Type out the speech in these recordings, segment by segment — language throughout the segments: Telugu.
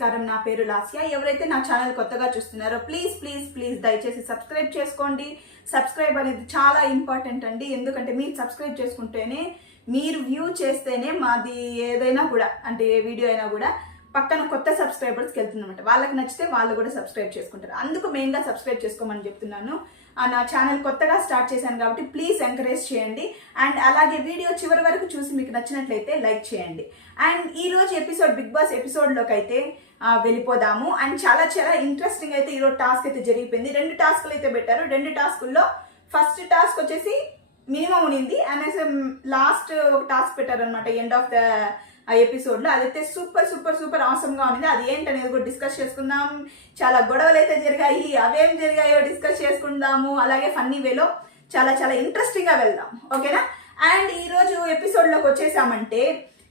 నమస్కారం. నా పేరు లాస్యా. ఎవరైతే నా ఛానల్ కొత్తగా చూస్తున్నారో ప్లీజ్ ప్లీజ్ ప్లీజ్ దయచేసి సబ్స్క్రైబ్ చేసుకోండి. సబ్స్క్రైబ్ అనేది చాలా ఇంపార్టెంట్ అండి. ఎందుకంటే మీరు సబ్స్క్రైబ్ చేసుకుంటేనే, మీరు వ్యూ చేస్తేనే మాది ఏదైనా కూడా, అంటే ఏ వీడియో అయినా కూడా పక్కన కొత్త సబ్స్క్రైబర్స్కి వెళ్తుందన్నమాట. వాళ్ళకి నచ్చితే వాళ్ళు కూడా సబ్స్క్రైబ్ చేసుకుంటారు. అందుకు మెయిన్గా సబ్స్క్రైబ్ చేసుకోమని చెప్తున్నాను. నా ఛానల్ కొత్తగా స్టార్ట్ చేశాను కాబట్టి ప్లీజ్ ఎంకరేజ్ చేయండి. అండ్ అలాగే వీడియో చివరి వరకు చూసి మీకు నచ్చినట్లయితే లైక్ చేయండి. అండ్ ఈరోజు ఎపిసోడ్, బిగ్ బాస్ ఎపిసోడ్లోకి అయితే వెళ్ళిపోదాము. అండ్ చాలా చాలా ఇంట్రెస్టింగ్ అయితే ఈరోజు టాస్క్ అయితే జరిగిపోయింది. 2 టాస్క్లు అయితే పెట్టారు. 2 టాస్కుల్లో ఫస్ట్ టాస్క్ వచ్చేసి మినిమం ఉనింది అనేసి లాస్ట్ ఒక టాస్క్ పెట్టారనమాట ఎండ్ ఆఫ్ ద ఎపిసోడ్లో. అదైతే సూపర్ సూపర్ సూపర్ ఆసమ్గా ఉంది. అది ఏంటనేది కూడా డిస్కస్ చేసుకుందాం. చాలా గొడవలు అయితే జరిగాయి, అవేం జరిగాయో డిస్కస్ చేసుకుందాము. అలాగే ఫన్నీ వేలో చాలా చాలా ఇంట్రెస్టింగ్గా వెళ్దాం, ఓకేనా? అండ్ ఈరోజు ఎపిసోడ్లోకి వచ్చేసామంటే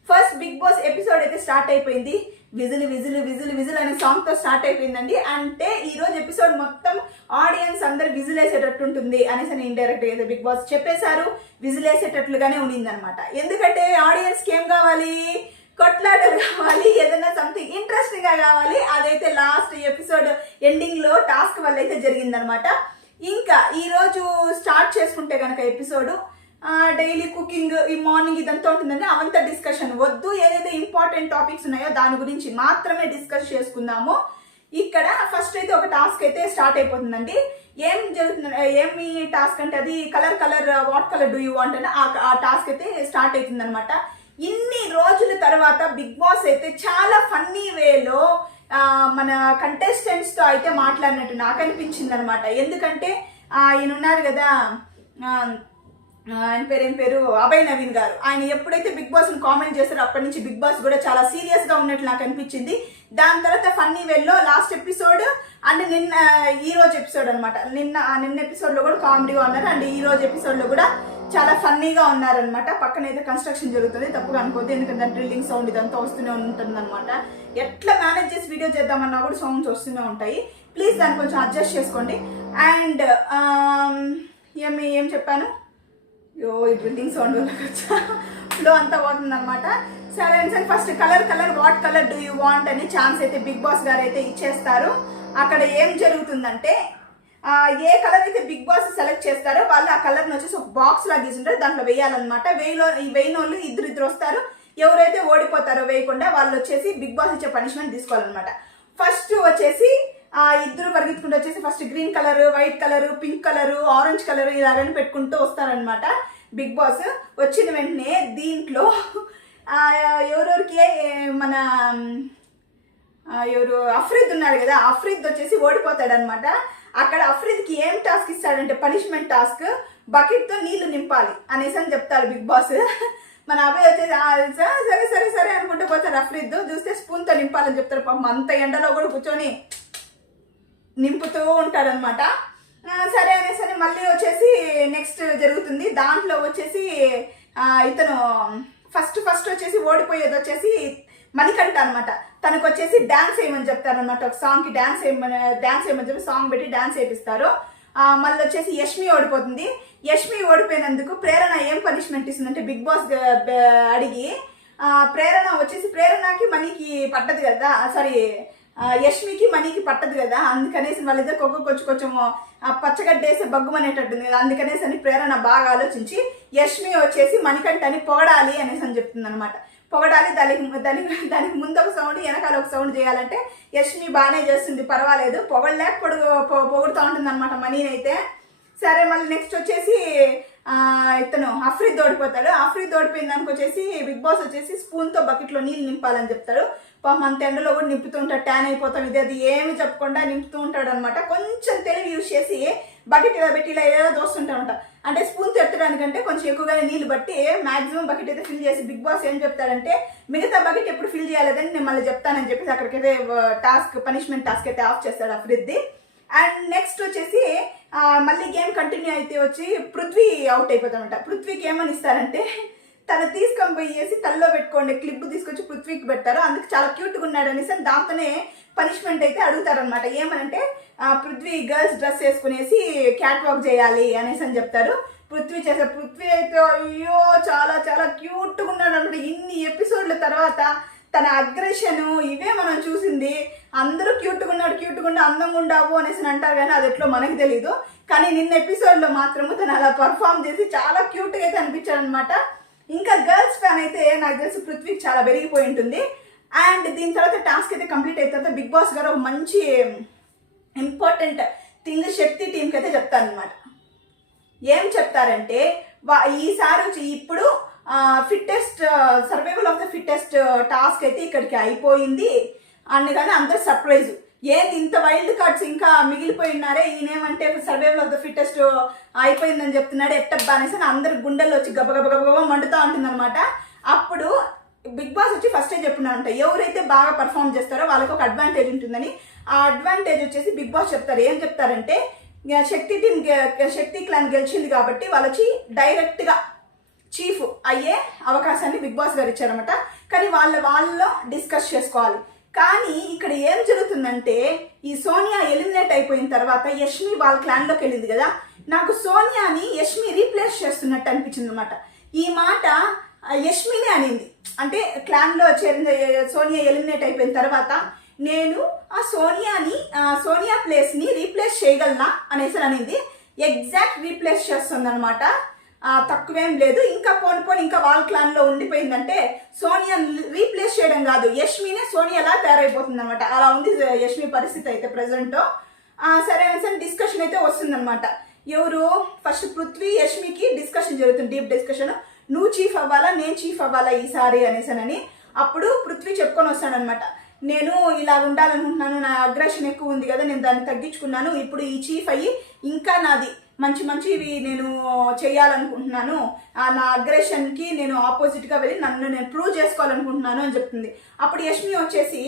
ఫస్ట్ బిగ్ బాస్ ఎపిసోడ్ అయితే స్టార్ట్ అయిపోయింది. విజిల్ విజిల్ విజిల్ విజిల్ అనే సాంగ్తో స్టార్ట్ అయిపోయిందండి. అంటే ఈరోజు ఎపిసోడ్ మొత్తం ఆడియన్స్ అందరు విజిల్ వేసేటట్టు ఉంటుంది అనేసి ఇండైరెక్ట్గా అయితే బిగ్ బాస్ చెప్పేశారు. విజిల్ వేసేటట్లుగానే ఉండిందనమాట. ఎందుకంటే ఆడియన్స్కి ఏం కావాలి? కొట్లాటలు కావాలి, ఏదైనా సంథింగ్ ఇంట్రెస్టింగ్గా కావాలి. అదైతే లాస్ట్ ఎపిసోడ్ ఎండింగ్లో టాస్క్ వల్ల అయితే జరిగిందనమాట. ఇంకా ఈరోజు స్టార్ట్ చేసుకుంటే కనుక ఎపిసోడ్ డైలీ కుకింగ్, ఈ మార్నింగ్ ఇదంతా ఉంటుందండి. అవంతా డిస్కషన్ వద్దు. ఏదైతే ఇంపార్టెంట్ టాపిక్స్ ఉన్నాయో దాని గురించి మాత్రమే డిస్కస్ చేసుకుందాము. ఇక్కడ ఫస్ట్ అయితే ఒక టాస్క్ అయితే స్టార్ట్ అయిపోతుందండి. ఏం జరుగుతుంది, ఏమి టాస్క్ అంటే అది colour what colour do you want అని ఆ టాస్క్ అయితే స్టార్ట్ అవుతుంది అనమాట. ఇన్ని రోజుల తర్వాత బిగ్ బాస్ అయితే చాలా ఫన్నీ వేలో మన కంటెస్టెంట్స్తో అయితే మాట్లాడినట్టు నాకు అనిపించింది అనమాట. ఎందుకంటే ఈయన ఉన్నారు కదా, ఆయన ఏం పేరు అభయ్ నవీన్ గారు. ఆయన ఎప్పుడైతే బిగ్ బాస్ కామెంట్ చేస్తారో అప్పటి నుంచి బిగ్ బాస్ కూడా చాలా సీరియస్ గా ఉన్నట్లు నాకు అనిపించింది. దాని తర్వాత ఫన్నీ వేల్లో లాస్ట్ ఎపిసోడ్ అండ్ ఈ రోజు ఎపిసోడ్ అనమాట. నిన్న ఎపిసోడ్ లో కూడా కామెడీగా ఉన్నారు. అండ్ ఈ రోజు ఎపిసోడ్ లో కూడా చాలా ఫన్నీగా ఉన్నారనమాట. పక్కన అయితే కన్స్ట్రక్షన్ జరుగుతుంది, తప్పుగా అనుకోద్దు. ఎందుకంటే డ్రిల్లింగ్ సౌండ్ ఇదంతా వస్తూనే ఉంటుంది అనమాట. ఎట్లా మేనేజ్ చేసి వీడియో చేద్దామన్నా కూడా సౌండ్స్ వస్తూనే ఉంటాయి. ప్లీజ్ దాన్ని కొంచెం అడ్జస్ట్ చేసుకోండి. అండ్ ఏం చెప్పాను, ఈ డ్రిల్లింగ్ సౌండ్ ఫ్లో అంతా పోతుంది అనమాట. సరే సరే, first colour what colour do you want అని ఛాన్స్ అయితే బిగ్ బాస్ గారు అయితే ఇచ్చేస్తారు. అక్కడ ఏం జరుగుతుందంటే ఏ కలర్ అయితే బిగ్ బాస్ సెలెక్ట్ చేస్తారో వాళ్ళు ఆ కలర్ని వచ్చేసి ఒక బాక్స్ లాగా గీసుంటారు, దాంట్లో వేయాలన్నమాట. వేయిన వాళ్ళు ఇద్దరు వస్తారు. ఎవరైతే ఓడిపోతారో వేయకుండా వాళ్ళు వచ్చేసి బిగ్ బాస్ ఇచ్చే పనిష్మెంట్ తీసుకోవాలన్నమాట. ఫస్ట్ వచ్చేసి ఇద్దరు పరిగెత్తుకుంటూ వచ్చేసి first green colour, white colour, pink colour, orange colour ఇలాగని పెట్టుకుంటూ వస్తారనమాట. బిగ్ బాస్ వచ్చిన వెంటనే దీంట్లో ఎవరెవరికి మన ఎవరు అఫ్రీద్ ఉన్నాడు కదా, అఫ్రీద్ వచ్చేసి ఓడిపోతాడనమాట. అక్కడ అఫ్రీద్కి ఏం టాస్క్ ఇస్తాడంటే పనిష్మెంట్ టాస్క్, బకెట్తో నీళ్లు నింపాలి అనేసి అని చెప్తారు బిగ్ బాస్. మన అబ్బాయి వచ్చేసి సరే సరే సరే అనుకుంటూ పోతాడు. అఫ్రీద్ చూస్తే స్పూన్తో నింపాలని చెప్తారు. పాపం అంత ఎండలో కూడా కూర్చొని నింపుతూ ఉంటాడనమాట. సరే అనేసి మళ్ళీ వచ్చేసి నెక్స్ట్ జరుగుతుంది. దాంట్లో వచ్చేసి ఇతను ఫస్ట్ వచ్చేసి ఓడిపోయేది వచ్చేసి మణికంఠ అనమాట. తనకు వచ్చేసి డాన్స్ వేయమని చెప్తారనమాట. ఒక సాంగ్కి డాన్స్ వేయమని చెప్పి సాంగ్ పెట్టి డాన్స్ వేపిస్తారు. మళ్ళీ వచ్చేసి యష్మి ఓడిపోతుంది. యష్మి ఓడిపోయినందుకు ప్రేరణ ఏం పనిష్మెంట్ ఇస్తుందంటే బిగ్ బాస్ అడిగి ప్రేరణ వచ్చేసి ప్రేరణకి మనీకి పట్టదు కదా, సారీ యష్మికి మనీకి పట్టదు కదా, అందుకనేసి వాళ్ళిద్దరు కొంచెం పచ్చగడ్డేసి బగ్గుమనేటట్టుంది కదా, అందుకనేసి అని ప్రేరణ బాగా ఆలోచించి యష్మి వచ్చేసి మణికంఠని పొగడాలి అనేసి అని చెప్తుంది అనమాట. పొగడాలి, దానికి ముందు ఒక సౌండ్ వెనకాల ఒక సౌండ్ చేయాలంటే యష్మి బాగానే చేస్తుంది, పర్వాలేదు. పొగడలేక పొగుడుతూ ఉంటుంది అనమాట మనీని అయితే. సరే మళ్ళీ నెక్స్ట్ వచ్చేసి ఇతను అఫ్రీద్ ఓడిపోతాడు. అఫ్రీద్ ఓడిపోయిన దానికి వచ్చేసి బిగ్ బాస్ వచ్చేసి స్పూన్తో బకెట్లో నీళ్ళు నింపాలని చెప్తాడు. పాపం అంత ఎండలో కూడా నింపుతూ ఉంటాడు, ట్యాన్ అయిపోతాం, అది ఏమి చెప్పకుండా నింపుతూ ఉంటాడు అనమాట. కొంచెం తెలివి యూజ్ చేసి బకెట్ ఇలా పెట్టి ఇలా ఏదో దోస్తుంటా ఉంటాడు. అంటే స్పూన్తో ఎత్తడానికంటే కొంచెం ఎక్కువగానే నీళ్ళు బట్టి మాక్సిమం బకెట్ అయితే ఫిల్ చేసి బిగ్ బాస్ ఏం చెప్తాడంటే మిగతా బకెట్ ఎప్పుడు ఫిల్ చేయాలని నేను మళ్ళీ చెప్తానని చెప్పేసి అక్కడికైతే పనిష్మెంట్ టాస్క్ అయితే ఆఫ్ చేస్తాడు అఫ్రీద్ది. అండ్ నెక్స్ట్ వచ్చేసి మళ్ళీ గేమ్ కంటిన్యూ అయితే వచ్చి పృథ్వీ అవుట్ అయిపోతామంట. పృథ్వీకి ఏమని ఇస్తారంటే తను తీసుకొని పోయేసి తల్లో పెట్టుకోండి క్లిప్ తీసుకొచ్చి పృథ్వీకి పెడతారు. అందుకు చాలా క్యూట్గా ఉన్నాడు అనేసి దాంతోనే పనిష్మెంట్ అయితే అడుగుతారనమాట. ఏమనంటే పృథ్వీ గర్ల్స్ డ్రెస్ వేసుకునేసి క్యాట్ వాక్ చేయాలి అనేసి అని చెప్తారు. పృథ్వీ చేశారు. పృథ్వీ అయితే అయ్యో చాలా చాలా క్యూట్గా ఉన్నాడు అనమాట. ఇన్ని ఎపిసోడ్ల తర్వాత తన అగ్రెషన్ ఇవే మనం చూసింది. అందరూ క్యూట్గా ఉండి అందంగా ఉండావు అనేసి అంటారు కానీ అది ఎట్లో మనకి తెలీదు. కానీ నిన్న ఎపిసోడ్లో మాత్రము తను అలా పర్ఫామ్ చేసి చాలా క్యూట్గా అయితే అనిపించాడు అనమాట. ఇంకా గర్ల్స్ ఫ్యాన్ అయితే నాకు తెలిసి పృథ్వీకి చాలా పెరిగిపోయి ఉంటుంది. అండ్ దీని తర్వాత టాస్క్ అయితే కంప్లీట్ అయిన తర్వాత బిగ్ బాస్ గారు ఒక మంచి ఇంపార్టెంట్ థింగ్ శక్తి టీంకి అయితే చెప్తారనమాట. ఏం చెప్తారంటే ఈసారి వచ్చి ఇప్పుడు fittest survival of the fittest task అయితే ఇక్కడికి అయిపోయింది అందుకని అందరు సర్ప్రైజ్. ఏంది ఇంత వైల్డ్ కార్డ్స్ ఇంకా మిగిలిపోయి ఉన్నారే, ఈయనేమంటే సర్వైవల్ ఆఫ్ ద ఫిట్టెస్ట్ అయిపోయిందని చెప్తున్నాడు ఎట్టబ్బా అనేసి అందరు గుండెల్లో వచ్చి గబగబ మండుతూ ఉంటుంది అనమాట. అప్పుడు బిగ్ బాస్ వచ్చి ఫస్టే చెప్పున్నారంట ఎవరైతే బాగా పర్ఫామ్ చేస్తారో వాళ్ళకి ఒక అడ్వాంటేజ్ ఉంటుందని. ఆ అడ్వాంటేజ్ వచ్చేసి బిగ్ బాస్ చెప్తారు. ఏం చెప్తారంటే శక్తి క్లాన్ గెలిచింది కాబట్టి వాళ్ళకి డైరెక్ట్గా చీఫ్ అయ్యే అవకాశాన్ని బిగ్ బాస్ గారు ఇచ్చారనమాట. కానీ వాళ్ళలో డిస్కస్ చేసుకోవాలి. కానీ ఇక్కడ ఏం జరుగుతుందంటే ఈ సోనియా ఎలిమినేట్ అయిపోయిన తర్వాత యష్మి వాళ్ళ క్లాన్లోకి వెళ్ళింది కదా, నాకు సోనియాని యష్మి రీప్లేస్ చేస్తున్నట్టు అనిపించింది అనమాట. ఈ మాట యష్మినే అనింది. అంటే క్లాన్లో చేరిన సోనియా ఎలిమినేట్ అయిపోయిన తర్వాత నేను ఆ సోనియా ప్లేస్ని రీప్లేస్ చేయగలనా అనేసి అనింది. ఎగ్జాక్ట్ రీప్లేస్ చేస్తుంది అనమాట, తక్కువేం లేదు. ఇంకా పోని ఇంకా వాళ్ళ క్లాన్లో ఉండిపోయిందంటే సోనియా రీప్లేస్ చేయడం కాదు, యష్మినే సోనియాలా తయారైపోతుంది అనమాట. అలా ఉంది యష్మి పరిస్థితి అయితే ప్రజెంట్. సరే అనేసి డిస్కషన్ అయితే వస్తుందన్నమాట. ఎవరు ఫస్ట్ పృథ్వీ యష్మికి డిస్కషన్ జరుగుతుంది, డీప్ డిస్కషన్. నువ్వు చీఫ్ అవ్వాలా నేను చీఫ్ అవ్వాలా ఈసారి అనేసానని. అప్పుడు పృథ్వీ చెప్పుకొని వస్తాడనమాట, నేను ఇలా ఉండాలనుకుంటున్నాను, నా అగ్రెషన్ ఎక్కువ ఉంది కదా, నేను దాన్ని తగ్గించుకున్నాను, ఇప్పుడు ఈ చీఫ్ అయ్యి ఇంకా నాది మంచివి నేను చేయాలనుకుంటున్నాను, నా అగ్రెషన్కి నేను ఆపోజిట్గా వెళ్ళి నన్ను నేను ప్రూవ్ చేసుకోవాలనుకుంటున్నాను అని చెప్తుంది. అప్పుడు యష్మి వచ్చేసి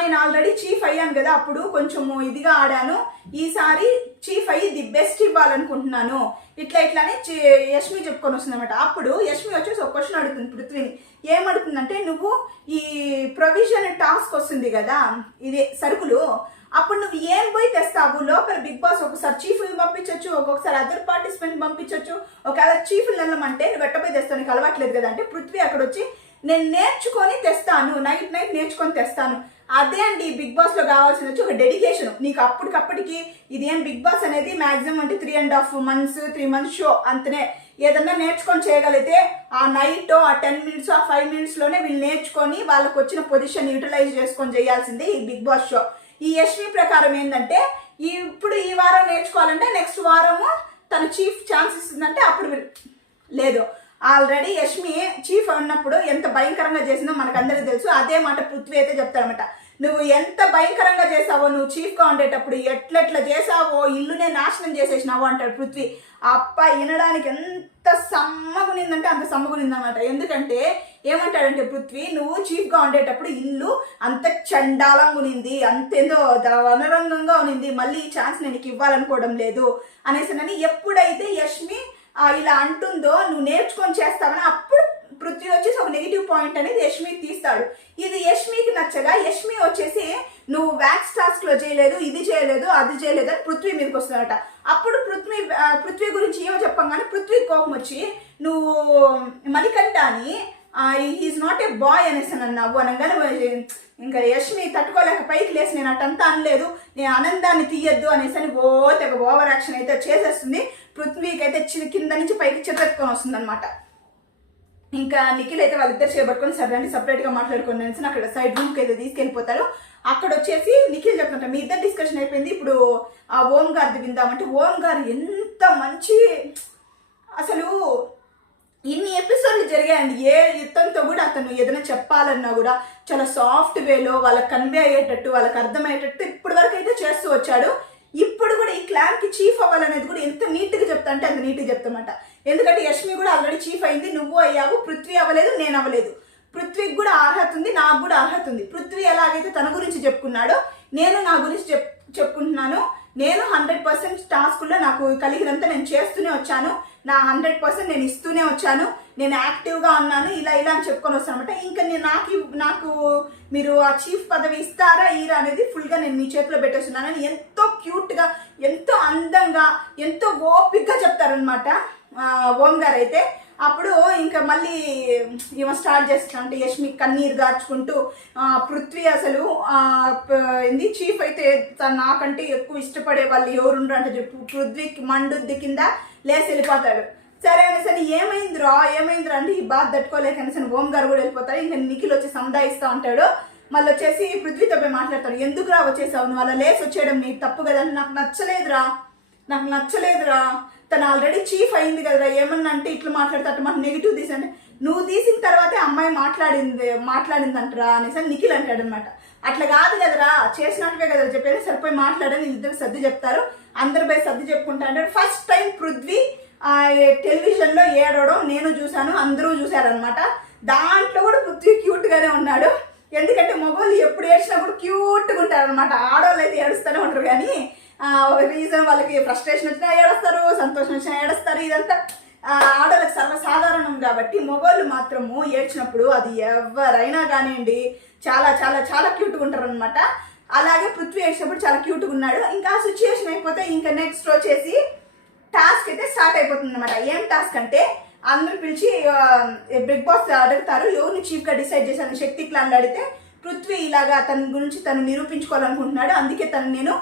నేను ఆల్రెడీ చీఫ్ అయ్యాను కదా, అప్పుడు కొంచెము ఇదిగా ఆడాను, ఈసారి చీఫ్ అయ్యి ది బెస్ట్ ఇవ్వాలనుకుంటున్నాను ఇట్లానే యష్మి చెప్పుకొని వస్తుంది అనమాట. అప్పుడు యష్మి వచ్చేసి ఒక క్వశ్చన్ అడుగుతుంది పృథ్వీని. ఏమడుతుందంటే, నువ్వు ఈ ప్రొవిజన్ టాస్క్ వస్తుంది కదా, ఇది సరుకులు, అప్పుడు నువ్వు ఏం పోయి తెస్తావు లోపల? బిగ్ బాస్ ఒకసారి చీఫ్ని పంపించవచ్చు, ఒక్కొక్కసారి అదర్ పార్టిసిపెంట్ పంపించవచ్చు, ఒకవేళ చీఫ్ని వెళ్ళమంటే నువ్వు ఎట్టపోయి తెస్తావు, నీకు అలవాట్లేదు కదా అంటే పృథ్వీ అక్కడ వచ్చి నేను నేర్చుకొని తెస్తాను, నైట్ నేర్చుకొని తెస్తాను. అదే అండి బిగ్ బాస్ లో కావాల్సింది వచ్చి ఒక డెడికేషన్. నీకు అప్పటికప్పటికి ఇది ఏం బిగ్ బాస్ అనేది మాక్సిమం అంటే 3.5 months 3 months షో అంతనే. ఏదన్నా నేర్చుకొని చేయగలిగితే ఆ నైట్ ఆ 10 minutes ఆ 5 minutes లోనే వీళ్ళు నేర్చుకొని వాళ్ళకి వచ్చిన పొజిషన్ యూటిలైజ్ చేసుకొని చేయాల్సిందే ఈ బిగ్ బాస్ షో. ఈ యష్మి ప్రకారం ఏంటంటే ఇప్పుడు ఈ వారం నేర్చుకోవాలంటే నెక్స్ట్ వారము తను చీఫ్ ఛాన్స్ ఇస్తుందంటే అప్పుడు లేదు. ఆల్రెడీ యష్మి చీఫ్ అన్నప్పుడు ఎంత భయంకరంగా చేసిందో మనకందరికీ తెలుసు. అదే మాట పృథ్వీ అయితే చెప్తారనమాట, నువ్వు ఎంత భయంకరంగా చేసావో, నువ్వు చీఫ్గా ఉండేటప్పుడు ఎట్లెట్లా చేసావో, ఇల్లునే నాశనం చేసేసినావో అంటాడు పృథ్వీ. అప్ప వినడానికి ఎంత సమ్మగునిందంటే అంత సమ్మగునిందనమాట. ఎందుకంటే ఏమంటాడంటే పృథ్వీ, నువ్వు చీఫ్గా ఉండేటప్పుడు ఇల్లు అంత చండాలంగా ఉనింది, అంతేందో వనరంగంగా ఉనింది, మళ్ళీ ఈ ఛాన్స్ నేను నీకు ఇవ్వాలనుకోవడం లేదు అనేసి. ఎప్పుడైతే యష్మి ఇలా అంటుందో నువ్వు నేర్చుకొని చేస్తావని అప్పుడు పృథ్వీ వచ్చేసి ఒక నెగిటివ్ పాయింట్ అనేది యష్మికి తీస్తాడు. ఇది యష్మికి నచ్చగా యష్మి వచ్చేసి నువ్వు వ్యాక్స్ టాస్క్ లో చేయలేదు, ఇది చేయలేదు, అది చేయలేదు అని పృథ్వీ మీదకి వస్తున్నాడట. అప్పుడు పృథ్వీ గురించి ఏమో చెప్పంగానే పృథ్వీ కోపం వచ్చి నువ్వు మణికంఠ అని హీఈస్ నాట్ ఏ బాయ్ అనేసి అన్నావు అనగానే ఇంకా యష్మి తట్టుకోలేక పైకి లేసి నేను అటంతా అనలేదు, నేను ఆనందాన్ని తీయద్దు అనేసి అని తెగ ఓవర్ యాక్షన్ అయితే చేసేస్తుంది. పృథ్వీకి అయితే కింద నుంచి పైకి చెత్తెత్తుకొని వస్తుంది అనమాట. ఇంకా నిఖిల్ అయితే వాళ్ళిద్దరు చేపట్టుకొని సరే సపరేట్గా మాట్లాడుకుని అనేసి అక్కడ సైడ్ రూమ్కి అయితే తీసుకెళ్ళిపోతారు. అక్కడ వచ్చేసి నిఖిల్ చెప్తుంటా మీ ఇద్దరు డిస్కషన్ అయిపోయింది, ఇప్పుడు ఆ ఓం గారిది విందామంటే ఓం గారు ఎంత మంచి, అసలు ఇన్ని ఎపిసోడ్లు జరిగాయండి. ఏ యుద్ధంతో కూడా అతను ఏదైనా చెప్పాలన్నా కూడా చాలా సాఫ్ట్ వేలో వాళ్ళకి కన్వే అయ్యేటట్టు, వాళ్ళకి అర్థమయ్యేటట్టు ఇప్పటి వరకు అయితే చేస్తూ వచ్చాడు. ఇప్పుడు కూడా ఈ క్లాన్కి చీఫ్ అవ్వాలనేది కూడా ఎంత నీట్గా చెప్తా అంటే అంత నీట్గా చెప్తామంట. ఎందుకంటే యష్మి కూడా ఆల్రెడీ చీఫ్ అయింది, నువ్వు అయ్యావు, పృథ్వీ అవ్వలేదు, నేను అవ్వలేదు. పృథ్వీకి కూడా అర్హత ఉంది, నాకు కూడా అర్హత ఉంది. పృథ్వీ ఎలాగైతే తన గురించి చెప్పుకున్నాడో నేను నా గురించి చెప్పుకుంటున్నాను. నేను 100% టాస్కుల్లో నాకు కలిగినంత నేను చేస్తూనే వచ్చాను, నా 100% నేను ఇస్తూనే వచ్చాను, నేను యాక్టివ్గా ఉన్నాను, ఇలా అని చెప్పుకొని వస్తాను అనమాట. ఇంకా నాకు మీరు ఆ చీఫ్ పదవి ఇస్తారా ఈరా అనేది ఫుల్గా నేను మీ చేతిలో పెట్టేస్తున్నానని ఎంతో క్యూట్గా, ఎంతో అందంగా, ఎంతో ఓపిక్గా చెప్తారనమాట ఓం గారు అయితే. అప్పుడు ఇంకా మళ్ళీ ఈమె స్టార్ట్ చేస్తా అంటే యష్మి కన్నీరు గార్చుకుంటూ పృథ్వీ అసలు ఏంది చీఫ్ అయితే నాకంటే ఎక్కువ ఇష్టపడే వాళ్ళు ఎవరుండ్రు అంటే చెప్పు పృథ్వీకి మండుద్ది కింద లేసి వెళ్ళిపోతాడు. సరే అనేసరి ఏమైందిరా అంటే ఈ బాధ తట్టుకోలేక అనేసరి ఓం గారు కూడా వెళ్ళిపోతాడు. ఇంకా నిఖిల్ వచ్చి సముదాయిస్తూ ఉంటాడు. మళ్ళీ వచ్చేసి పృథ్వీతో పోయి మాట్లాడతాడు. ఎందుకురా వచ్చేసావు నువ్వు అలా లేసి వచ్చేయడం నీకు తప్పు కదా, నాకు నచ్చలేదురా తను ఆల్రెడీ చీఫ్ అయింది కదరా, ఏమన్నా అంటే ఇట్లా మాట్లాడతాడు మాకు నెగిటివ్ తీసంటే నువ్వు తీసిన తర్వాతే అమ్మాయి మాట్లాడిందంటరా అనేసి నిఖిల్ అంటాడు అనమాట. అట్లా కాదు కదరా చేసినట్టువే కదా చెప్పేది, సరిపోయి మాట్లాడని ఇద్దరు సర్ది చెప్తారు. అందరు పోయి సర్ది చెప్పుకుంటా అంటారు. ఫస్ట్ టైం పృథ్వీ టెలివిజన్లో ఏడవడం నేను చూశాను, అందరూ చూశారనమాట. దాంట్లో కూడా పృథ్వీ క్యూట్గానే ఉన్నాడు. ఎందుకంటే మగవాళ్ళు ఎప్పుడు ఏడ్చినా కూడా క్యూట్గా ఉంటారు అనమాట. ఆడవాళ్ళు అయితే ఏడుస్తూనే ఉంటారు, కానీ రీజన్ వాళ్ళకి ఫ్రస్ట్రేషన్ వచ్చినా ఏడుస్తారు, సంతోషం వచ్చినా ఏడుస్తారు. ఇదంతా ఆడవాళ్ళకి సర్వసాధారణం. కాబట్టి మగవాళ్ళు మాత్రము ఏడ్చినప్పుడు అది ఎవరైనా కానివ్వండి చాలా చాలా చాలా క్యూట్గా ఉంటారు అనమాట. అలాగే పృథ్వీ ఏడ్చినప్పుడు చాలా క్యూట్గా ఉన్నాడు. ఇంకా సిచ్యుయేషన్ అయిపోతే ఇంకా నెక్స్ట్ వచ్చేసి టాస్క్ అయితే స్టార్ట్ అయిపోతుంది అనమాట. ఏం టాస్క్ అంటే అందరూ పిలిచి బిగ్ బాస్ అడుగుతారు ఎవరిని చీఫ్గా డిసైడ్ చేశాను శక్తి క్లాన్లో అడిగితే పృథ్వీ ఇలాగా తన గురించి తను నిరూపించుకోవాలనుకుంటున్నాడు, అందుకే తను నేను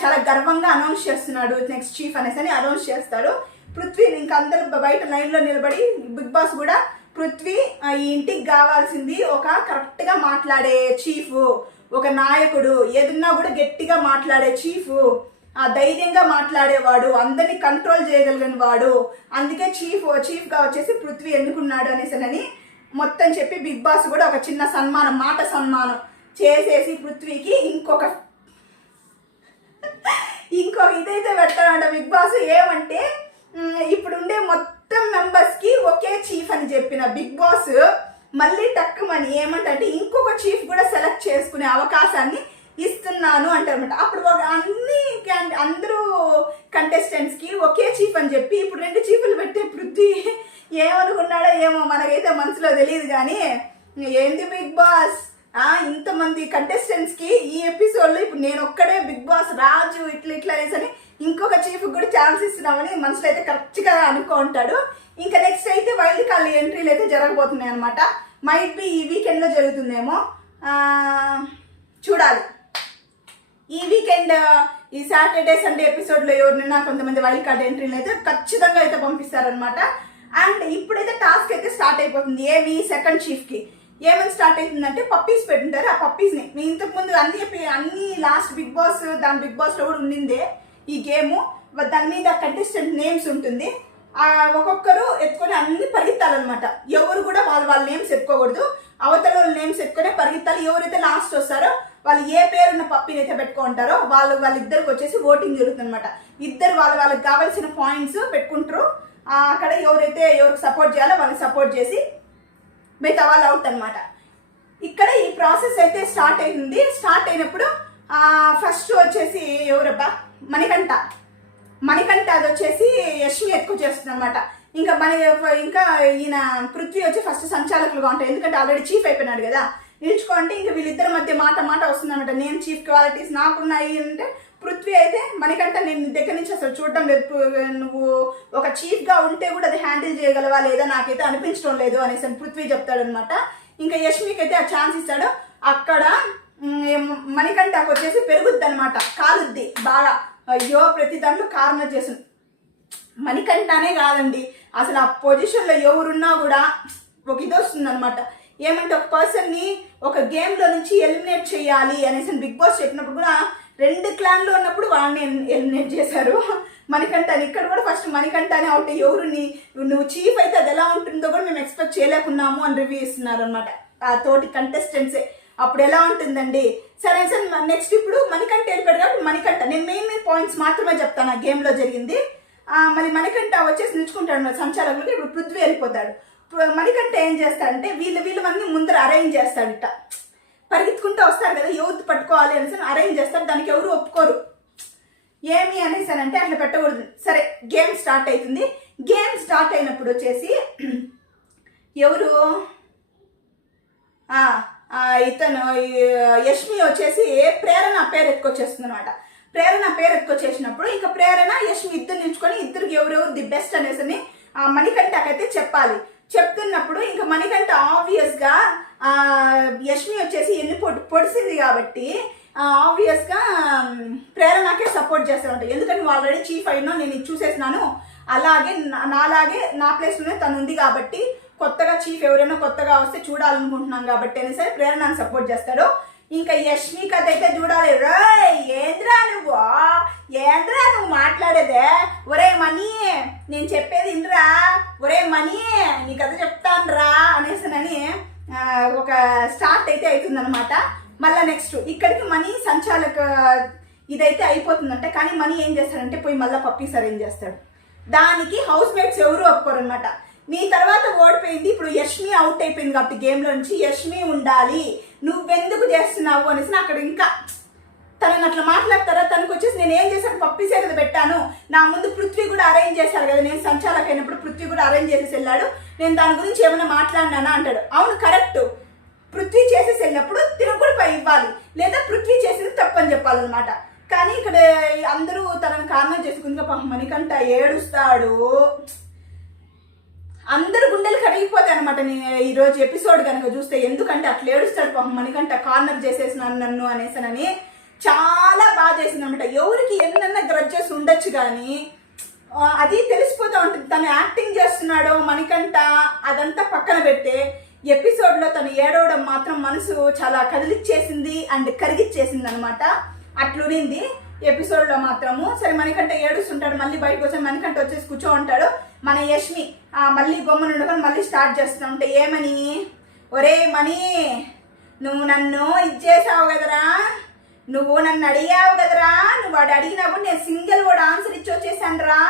చాలా గర్వంగా అనౌన్స్ చేస్తున్నాడు నెక్స్ట్ చీఫ్ అనేసి అనౌన్స్ చేస్తాడు. పృథ్వీ ఇంకా అందరూ బయట లైన్లో నిలబడి బిగ్ బాస్ కూడా పృథ్వీ ఈ ఇంటికి కావాల్సింది ఒక కరెక్ట్గా మాట్లాడే చీఫ్, ఒక నాయకుడు, ఏదన్నా కూడా గట్టిగా మాట్లాడే చీఫ్, ధైర్యంగా మాట్లాడేవాడు, అందరినీ కంట్రోల్ చేయగలిగిన వాడు, అందుకే చీఫ్గా వచ్చేసి పృథ్వీ ఎన్నుకున్నాడు అనేసి మొత్తం చెప్పి బిగ్ బాస్ కూడా ఒక చిన్న సన్మానం, మాట సన్మానం చేసేసి పృథ్వీకి ఇంకొక ఇదైతే పెడతాడంట బిగ్ బాస్. ఏమంటే ఇప్పుడుండే మొత్తం మెంబర్స్కి ఒకే చీఫ్ అని చెప్పిన బిగ్ బాస్ మళ్ళీ టక్కుమని ఏమంటే ఇంకొక చీఫ్ కూడా సెలెక్ట్ చేసుకునే అవకాశాన్ని ఇస్తున్నాను అంటారనమాట. అప్పుడు అందరూ కంటెస్టెంట్స్కి ఒకే చీఫ్ అని చెప్పి ఇప్పుడు 2 చీఫ్లు పెట్టే పృథ్వీ ఏమనుకున్నాడో ఏమో మనకైతే మనసులో తెలియదు. కానీ ఏంది బిగ్ బాస్ ఇంతమంది కంటెస్టెంట్స్కి ఈ ఎపిసోడ్లో ఇప్పుడు నేను ఒక్కడే బిగ్ బాస్ రాజు ఇట్లా అనేసి ఇంకొక చీఫ్ కూడా ఛాన్స్ ఇస్తున్నామని మనసులో అయితే కరెక్ట్గా అనుకుంటాడు. ఇంకా నెక్స్ట్ అయితే వైల్డ్ కార్డ్ ఎంట్రీలు అయితే జరగబోతున్నాయి అనమాట. మైట్ బి ఈ వీకెండ్లో జరుగుతుందేమో, చూడాలి. ఈ వీకెండ్ ఈ సాటర్డే సండే ఎపిసోడ్లో ఎవరినైనా కొంతమంది వైల్డ్ కార్డ్ ఎంట్రీలు అయితే ఖచ్చితంగా అయితే పంపిస్తారనమాట. అండ్ ఇప్పుడైతే టాస్క్ అయితే స్టార్ట్ అయిపోతుంది. ఏమి సెకండ్ చీఫ్కి ఏమని స్టార్ట్ అవుతుందంటే పప్పీస్ పెట్టుంటారు. ఆ పప్పీస్ని నేను ఇంతకుముందు అన్ని లాస్ట్ బిగ్ బాస్ బిగ్ బాస్లో కూడా ఉండిందే ఈ గేము. దాని మీద కంటెస్టెంట్ నేమ్స్ ఉంటుంది. ఒక్కొక్కరు ఎత్తుకొని అన్ని పరిగెత్తాలన్నమాట. ఎవరు కూడా వాళ్ళ నేమ్స్ ఎత్తుకోకూడదు, అవతల వాళ్ళ నేమ్స్ ఎత్తుకునే పరిగెత్తాలి. ఎవరైతే లాస్ట్ వస్తారో వాళ్ళు ఏ పేరున్న పప్పిని అయితే పెట్టుకుంటారో వాళ్ళిద్దరికి వచ్చేసి ఓటింగ్ జరుగుతుంది అనమాట. ఇద్దరు వాళ్ళకి కావాల్సిన పాయింట్స్ పెట్టుకుంటారు. అక్కడ ఎవరికి సపోర్ట్ చేయాలో వాళ్ళకి సపోర్ట్ చేసి మిగతా వాళ్ళు అవుట్ అనమాట. ఇక్కడ ఈ ప్రాసెస్ అయితే స్టార్ట్ అయింది. స్టార్ట్ అయినప్పుడు ఫస్ట్ వచ్చేసి ఎవరబ్బా మణికంఠ అది వచ్చేసి యష్మి ఎత్తుకొచ్చేస్తుంది అనమాట. ఇంకా ఈయన పృథ్వీ వచ్చి ఫస్ట్ సంచాలకులుగా ఉంటాయి, ఎందుకంటే ఆల్రెడీ చీఫ్ అయిపోయినాడు కదా. నిలుచుకోంటే ఇంకా వీళ్ళిద్దరి మధ్య మాట వస్తుందన్నమాట. నేను చీఫ్ క్వాలిటీస్ నాకున్నాయి అంటే పృథ్వీ అయితే మణికంఠ నేను దగ్గర నుంచి అసలు చూడటం లేదు, నువ్వు ఒక చీఫ్గా ఉంటే కూడా అది హ్యాండిల్ చేయగలవా లేదా నాకైతే అనిపించడం లేదు అనేసి పృథ్వీ చెప్తాడు అనమాట. ఇంకా యష్మికి అయితే ఆ ఛాన్స్ ఇస్తాడు. అక్కడ మణికంఠకు వచ్చేసి పెరుగుద్ది అనమాట, కాలుద్ది బాగా. అయ్యో ప్రతి దాంట్లో కార్నర్ చేస్తుంది. మణికంఠనే కాదండి అసలు ఆ పొజిషన్లో ఎవరున్నా కూడా ఒక ఇది వస్తుంది అనమాట. ఏమంటే ఒక పర్సన్ని ఒక గేమ్లో నుంచి ఎలిమినేట్ చేయాలి అనేసి బిగ్ బాస్ చెప్పినప్పుడు కూడా 2 క్లాన్లో ఉన్నప్పుడు వాళ్ళని ఎలిమినేట్ చేశారు మణికంఠని. ఇక్కడ కూడా ఫస్ట్ మణికంఠనే అవుట్. నువ్వు చీఫ్ అయితే అది ఎలా ఉంటుందో కూడా మేము ఎక్స్పెక్ట్ చేయలేకున్నాము అని రివ్యూ ఇస్తున్నారు అనమాట ఆ తోటి కంటెస్టెంట్సే. అప్పుడు ఎలా ఉంటుందండి? సరే సార్ నెక్స్ట్ ఇప్పుడు మణికంఠ వెళ్ళిపోయాడు కాబట్టి మణికంఠ నేను మెయిన్ పాయింట్స్ మాత్రమే చెప్తాను ఆ గేమ్లో జరిగింది. మళ్ళీ మణికంఠ వచ్చేసి నిలుచుకుంటాడు సంచాలకులకి. ఇప్పుడు పృథ్వీ వెళ్ళిపోతాడు. మణికంఠ ఏం చేస్తాడంటే వీళ్ళ మంది ముందర అరేంజ్ చేస్తాడు. ఇట్ట పరిగెత్తుకుంటూ వస్తారు కదా, ఎవరు పట్టుకోవాలి అనేసి అరేంజ్ చేస్తారు. దానికి ఎవరు ఒప్పుకోరు. ఏమి అనేసానంటే అట్లా పెట్టకూడదు. సరే గేమ్ స్టార్ట్ అవుతుంది. గేమ్ స్టార్ట్ అయినప్పుడు వచ్చేసి ఎవరు ఇతను యష్మి వచ్చేసి ప్రేరణ పేరు ఎత్తుకొచ్చేస్తుంది అనమాట. ప్రేరణ పేరు ఎత్తుకొచ్చేసినప్పుడు ఇంకా ప్రేరణ యష్మి ఇద్దరు నిల్చుకొని ఇద్దరికి ఎవరెవరు ది బెస్ట్ అనేసి ఆ మణికంఠకైతే చెప్పాలి. చెప్తున్నప్పుడు ఇంకా మణికంఠ ఆబ్వియస్గా యష్మి వచ్చేసి ఎన్ని పొడిసింది కాబట్టి ఆబ్వియస్గా ప్రేరణకే సపోర్ట్ చేస్తూ ఉంటాయి. ఎందుకంటే నువ్వు ఆల్రెడీ చీఫ్ అయినా నేను ఇది చూసేసినాను, అలాగే నాలాగే నా ప్లేస్లోనే తను ఉంది కాబట్టి కొత్తగా చీఫ్ ఎవరైనా కొత్తగా వస్తే చూడాలనుకుంటున్నాం కాబట్టి అని సరే ప్రేరణను సపోర్ట్ చేస్తాడు. ఇంకా యష్మి కథ అయితే చూడాలి. ఏంద్రా నువ్వు మాట్లాడేదే, ఒరే మనీ నేను చెప్పేది ఇంద్రా, ఒరే మనీ నీ కథ చెప్తాను రా అనేసినని ఒక స్టార్ట్ అయితే అవుతుందన్నమాట. మళ్ళీ నెక్స్ట్ ఇక్కడికి మనీ సంచాలక ఇదైతే అయిపోతుందంట. కానీ మనీ ఏం చేస్తాడంటే పోయి మళ్ళీ పప్పీస్ అరేంజ్ చేస్తాడు. దానికి హౌస్ మేట్స్ ఎవరు ఒప్పుకోరు అనమాట. నీ తర్వాత ఓడిపోయింది, ఇప్పుడు యష్మి అవుట్ అయిపోయింది కాబట్టి గేమ్లో నుంచి యష్మి ఉండాలి, నువ్వెందుకు చేస్తున్నావు అనేసి అక్కడ ఇంకా తనని అట్లా మాట్లాడతారా. తనకు వచ్చేసి నేను ఏం చేశాను, పప్పీసే కదా పెట్టాను, నా ముందు పృథ్వీ కూడా అరేంజ్ చేశారు కదా, నేను సంచాలక అయినప్పుడు పృథ్వీ కూడా అరేంజ్ చేసేసి వెళ్ళాడు, నేను దాని గురించి ఏమైనా మాట్లాడినానా అంటాడు. అవును కరెక్ట్, పృథ్వీ చేసేసి వెళ్ళినప్పుడు తిరుగు కూడా ఇవ్వాలి, లేదా పృథ్వీ చేసేది తప్పని చెప్పాలన్నమాట. కానీ ఇక్కడ అందరూ తనని కారణం చేసుకుందిగా పాపం మణికంఠ ఏడుస్తాడు, అందరు గుండెలు కరిగిపోతాయి అనమాట. నేను ఈరోజు ఎపిసోడ్ కనుక చూస్తే ఎందుకంటే అట్లా ఏడుస్తాడు పాపం మణికంఠ, కార్నర్ చేసేసినాను నన్ను అనేసనని. చాలా బాగా చేసింది అనమాట. ఎవరికి ఎన్నన్నా గ్రడ్జెస్ ఉండొచ్చు కానీ అది తెలిసిపోతూ ఉంటుంది. తను యాక్టింగ్ చేస్తున్నాడో మణికంఠ అదంతా పక్కన పెట్టే ఎపిసోడ్లో తను ఏడవడం మాత్రం మనసు చాలా కదిలిచ్చేసింది అండ్ కరిగిచ్చేసింది అనమాట. అట్లునింది ఎపిసోడ్లో మాత్రము. సరే మణికంఠ ఏడుస్తుంటాడు, మళ్ళీ బయటకు వచ్చి మణికంఠ వచ్చేసి కూర్చో ఉంటాడు. మన యష్మి మళ్ళీ గొమ్మను ఉండకొని మళ్ళీ స్టార్ట్ చేస్తూ ఉంటే ఏమని, ఒరే మణి నువ్వు నన్ను ఇచ్చేసావు కదరా, నువ్వు నన్ను అడిగావు కదరా, నువ్వు వాడు అడిగినప్పుడు నేను సింగిల్ వాడు ఆన్సర్ ఇచ్చి వచ్చేసాను రా,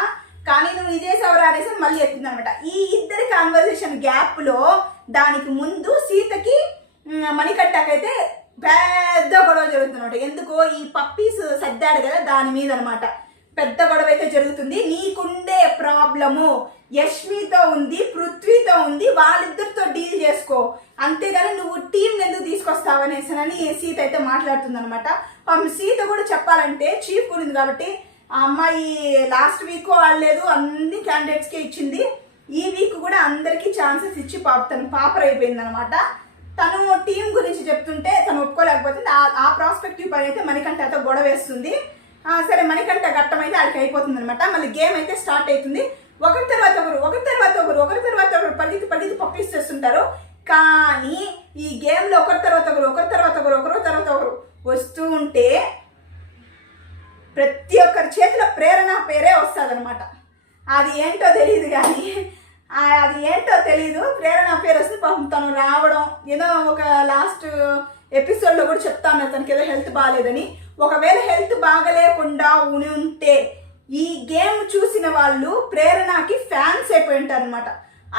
కానీ నువ్వు ఇదేసావురా అనేసి మళ్ళీ ఎత్తిందనమాట. ఈ ఇద్దరి కాన్వర్సేషన్ గ్యాప్లో దానికి ముందు సీతకి మణికంఠకైతే పెద్ద గొడవ జరుగుతుందన్నమాట. ఎందుకో ఈ పప్పీస్ సర్దాడు కదా దాని మీద అనమాట పెద్ద గొడవ అయితే జరుగుతుంది. నీకుండే ప్రాబ్లము యష్మితో ఉంది, పృథ్వీతో ఉంది, వాళ్ళిద్దరితో డీల్ చేసుకో, అంతేగాని నువ్వు టీం ఎందుకు తీసుకొస్తావనేసనని సీత అయితే మాట్లాడుతుంది అనమాట. సీత కూడా చెప్పాలంటే చీఫ్ గురించి కాబట్టి ఆ అమ్మాయి లాస్ట్ వీక్ ఆడలేదు, అన్ని క్యాండిడేట్స్కే ఇచ్చింది, ఈ వీక్ కూడా అందరికీ ఛాన్సెస్ ఇచ్చి తను పాపర్ అయిపోయింది అనమాట. తను టీం గురించి చెప్తుంటే తను ఒప్పుకోలేకపోతుంది. ఆ ప్రాస్పెక్టివ్ పని అయితే మణికంఠతో గొడవ వేస్తుంది. సరే మణికంఠ ఘట్టం అయితే ఆడికి అయిపోతుంది అనమాట. మళ్ళీ గేమ్ అయితే స్టార్ట్ అవుతుంది. ఒకరి తర్వాత ఒకరు పదికి పప్పీస్ చేస్తుంటారు. కానీ ఈ గేమ్లో ఒకరి తర్వాత ఒకరు వస్తూ ఉంటే ప్రతి ఒక్కరి చేతిలో ప్రేరణ పేరే వస్తుంది అనమాట. అది ఏంటో తెలియదు, ప్రేరణ పేరు వస్తే పాపం తను రావడం. ఏదో ఒక లాస్ట్ ఎపిసోడ్లో కూడా చెప్తాను తనకి ఏదో హెల్త్ బాగాలేదని. ఒకవేళ హెల్త్ బాగలేకుండా ఉంటే ఈ గేమ్ చూసిన వాళ్ళు ప్రేరణకి ఫ్యాన్స్ అయిపోయి ఉంటారు అనమాట.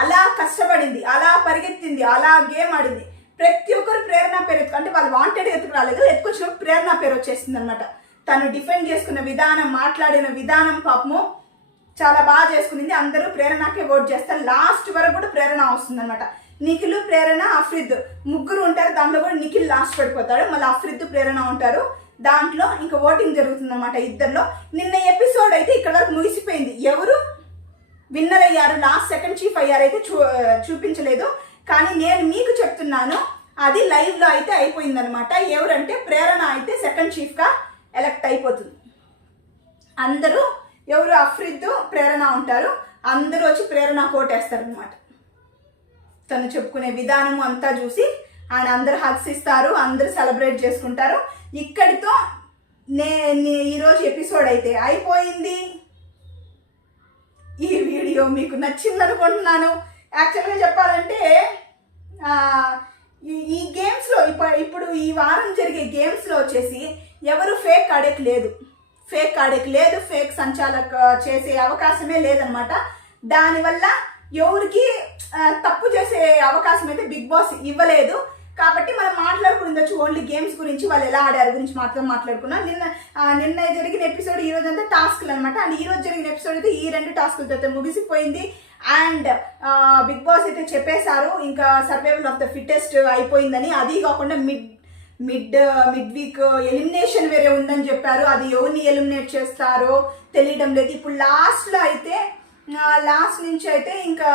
అలా కష్టపడింది, అలా పరిగెత్తింది, అలా గేమ్ ఆడింది. ప్రతి ఒక్కరు ప్రేరణ పేరు అంటే వాళ్ళు వాంటెడ్ ఎత్తుకు రాలేదు, ఎత్తుకొచ్చినప్పుడు ప్రేరణ పేరు వచ్చేసింది అనమాట. తను డిఫెండ్ చేసుకున్న విధానం, మాట్లాడిన విధానం పాపము చాలా బాగా చేసుకునింది. అందరూ ప్రేరణకే ఓట్ చేస్తారు. లాస్ట్ వరకు కూడా ప్రేరణ వస్తుంది అనమాట. నిఖిల్, ప్రేరణ, అఫ్రిద్ ముగ్గురు ఉంటారు. దాంట్లో కూడా నిఖిల్ లాస్ట్ పడిపోతాడు, మళ్ళీ అఫ్రిద్, ప్రేరణ ఉంటారు. దాంట్లో ఇంకా ఓటింగ్ జరుగుతుంది అనమాట ఇద్దరిలో. నిన్న ఎపిసోడ్ అయితే ఇక్కడ వరకు ముగిసిపోయింది. ఎవరు విన్నర్ అయ్యారు, లాస్ట్ సెకండ్ చీఫ్ అయ్యారైతే చూపించలేదు. కానీ నేను మీకు చెప్తున్నాను, అది లైవ్లో అయితే అయిపోయిందనమాట. ఎవరంటే ప్రేరణ అయితే సెకండ్ చీఫ్గా ఎలక్ట్ అయిపోతుంది. అందరూ ఎవరు అఫ్రిద్, ప్రేరణ ఉంటారు. అందరూ వచ్చి ప్రేరణ కోటేస్తారు అనమాట. తను చెప్పుకునే విధానం అంతా చూసి ఆయన అందరు హగ్స్ ఇస్తారు, అందరూ సెలబ్రేట్ చేసుకుంటారు. ఇక్కడితో ఈరోజు ఎపిసోడ్ అయితే అయిపోయింది. ఈ వీడియో మీకు నచ్చింది అనుకుంటున్నాను. యాక్చువల్గా చెప్పాలంటే ఈ గేమ్స్లో ఇప్పుడు ఈ వారం జరిగే గేమ్స్లో వచ్చేసి ఎవరు ఫేక్ ఆడేకి లేదు, ఫేక్ సంచాలక చేసే అవకాశమే లేదనమాట. దానివల్ల ఎవరికి తప్పు చేసే అవకాశం అయితే బిగ్ బాస్ ఇవ్వలేదు. కాబట్టి మనం మాట్లాడుకుండొచ్చు ఓన్లీ గేమ్స్ గురించి, వాళ్ళు ఎలా ఆడారు గురించి మాత్రం మాట్లాడుకున్నాం. నిన్న జరిగిన ఎపిసోడ్ ఈ రోజు అంతా టాస్క్లు అనమాట. అండ్ ఈ రోజు జరిగిన ఎపిసోడ్ అయితే ఈ 2 టాస్కులతో అయితే ముగిసిపోయింది. అండ్ బిగ్ బాస్ అయితే చెప్పేశారు ఇంకా సర్వైవల్ ఆఫ్ ద ఫిట్టెస్ట్ అయిపోయిందని. అది కాకుండా మిడ్ వీక్ ఎలిమినేషన్ వేరే ఉందని చెప్పారు. అది ఎవరిని ఎలిమినేట్ చేస్తారో తెలియడం లేదు. ఇప్పుడు లాస్ట్లో అయితే లాస్ట్ నుంచి అయితే ఇంకా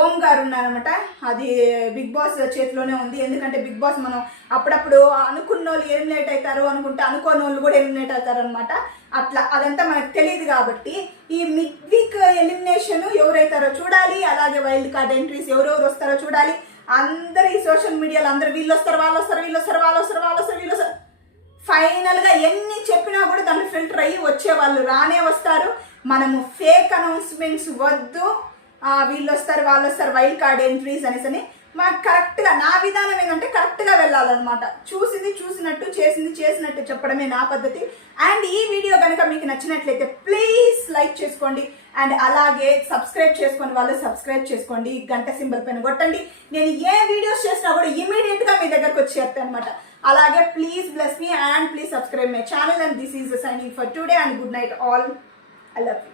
ఓం గారు ఉన్నారనమాట. అది బిగ్ బాస్ చేతిలోనే ఉంది. ఎందుకంటే బిగ్ బాస్ మనం అప్పుడప్పుడు అనుకున్న వాళ్ళు ఎలిమినేట్ అవుతారు అనుకుంటే అనుకోని వాళ్ళు కూడా ఎలిమినేట్ అవుతారు అనమాట. అట్లా అదంతా మనకు తెలియదు కాబట్టి ఈ మిడ్ వీక్ ఎలిమినేషన్ ఎవరైతారో చూడాలి. అలాగే వైల్డ్ కార్డ్ ఎంట్రీస్ ఎవరెవరు వస్తారో చూడాలి. అందరు ఈ సోషల్ మీడియాలో అందరు వీళ్ళు వస్తారు వాళ్ళు వస్తారు వీళ్ళు వస్తారు వాళ్ళు వస్తారు వాళ్ళు వస్తారు వీళ్ళు వస్తారు. ఫైనల్గా ఎన్ని చెప్పినా కూడా దాన్ని ఫిల్టర్ అయ్యి వచ్చే వాళ్ళు రానే వస్తారు. మనము ఫేక్ అనౌన్స్మెంట్స్ వద్దు, వీళ్ళు వస్తారు వాళ్ళు వస్తారు వైల్డ్ కార్డ్ ఎంట్రీస్ అనేసి మాకు కరెక్ట్గా నా విధానం ఏంటంటే కరెక్ట్గా వెళ్ళాలన్నమాట. చూసింది చూసినట్టు చేసింది చేసినట్టు చెప్పడమే నా పద్ధతి. అండ్ ఈ వీడియో కనుక మీకు నచ్చినట్లయితే ప్లీజ్ లైక్ చేసుకోండి. అండ్ అలాగే సబ్స్క్రైబ్ చేసుకోండి వాళ్ళు సబ్స్క్రైబ్ చేసుకోండి. గంట సింబల్ పైన కొట్టండి. నేను ఏ వీడియోస్ చేసినా కూడా ఇమీడియట్గా మీ దగ్గరకు వచ్చేస్తాను అనమాట. అలాగే please bless me and please subscribe my channel. And this is signing for today and good night all. I love you.